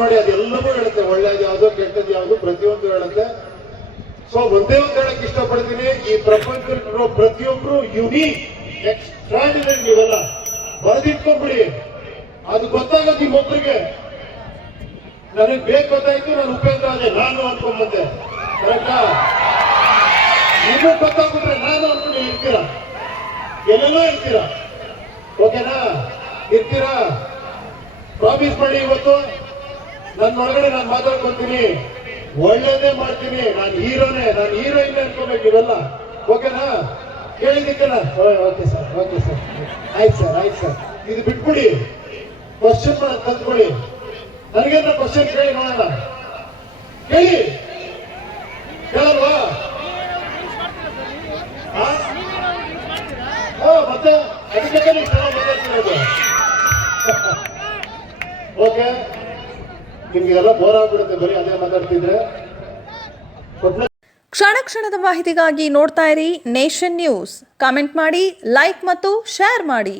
ನೋಡಿ, ಅದೆಲ್ಲವೂ ಹೇಳುತ್ತೆ. ಒಳ್ಳೇದು ಯಾವುದು ಕೆಟ್ಟದ್ದು ಯಾವುದು ಪ್ರತಿಯೊಂದು ಹೇಳುತ್ತೆ. ಸೊ ಒಂದೇ ಒಂದು ಹೇಳಕ್ ಇಷ್ಟಪಡ್ತೀನಿ. ಈ ಪ್ರಪಂಚದಲ್ಲಿರೋ ಪ್ರತಿಯೊಬ್ರು ಯುನೀಕ್ ಎಕ್ಸ್ಟ್ರಾಡಿನರಿ ನೀವೆಲ್ಲ ಬರೆದಿಟ್ಕೊಂಡ್ಬಿಡಿ. ಅದು ಗೊತ್ತಾಗತ್ತೆ ನಿಮ್ಮೊಬ್ಬರಿಗೆ ನನಗೆ ಬೇಕು ಗೊತ್ತಾಯ್ತು ನಾನು ಉಪೇಂದ್ರ ಅದೇ, ನಾನು ಅನ್ಕೊಂಡ್ಬಂದೆ ಕರೆಕ್ಟಾ ನಿಮಗೆ ಗೊತ್ತಾಗ್ಬಿಟ್ರೆ ನಾನು ಅನ್ಕೊಂಡು ಇರ್ತೀರಾ? ಎಲ್ಲೆಲ್ಲೋ ಇರ್ತೀರಾ? ಓಕೆನಾ ಇರ್ತೀರಾ? ಪ್ರಾಮಿಸ್ ಮಾಡಿ ಇವತ್ತು. ನನ್ನ ಒಳಗಡೆ ನಾನು ಮಾತಾಡ್ಕೊಂತೀನಿ. ಒಳ್ಳೇದೇ ಮಾಡ್ತೀನಿ. ನಾನು ಹೀರೋನೇ, ನಾನು ಹೀರೋಯಿನ್ ಅನ್ಕೋಬೇಕು ನೀವೆಲ್ಲ ಓಕೆನಾ? ಕೇಳಿದ್ದಕ್ಕಲ್ಲ? Okay sir okay sir. ಆಯ್ತು ಸರ್ ಆಯ್ತು ಸರ್. ಇದು ಬಿಟ್ಬಿಡಿ. ಕ್ವಶನ್ ಮಾಡಕ್ ತಂದ್ಕೊಳ್ಳಿ. ನನಗೇನ ಕ್ವಶನ್ ಕೇಳಿ ನೋಡೋಣ. ಕೇಳಿ. ಕೇಳಲ್ವಾ? ಮತ್ತೆ ಅದಕ್ಕೆ ಓಕೆ. ನಿಮ್ಗೆಲ್ಲ ಬೋರ್ ಆಗ್ಬಿಡುತ್ತೆ ಬರೀ ಅದೇ ಮಾತಾಡ್ತಿದ್ರೆ. ಕ್ಷಣ ಕ್ಷಣದ ಮಾಹಿತಿಗಾಗಿ ನೋಡ್ತಾ ಇರಿ ನೇಷನ್ ನ್ಯೂಸ್. ಕಾಮೆಂಟ್ ಮಾಡಿ, ಲೈಕ್ ಮತ್ತು ಶೇರ್ ಮಾಡಿ.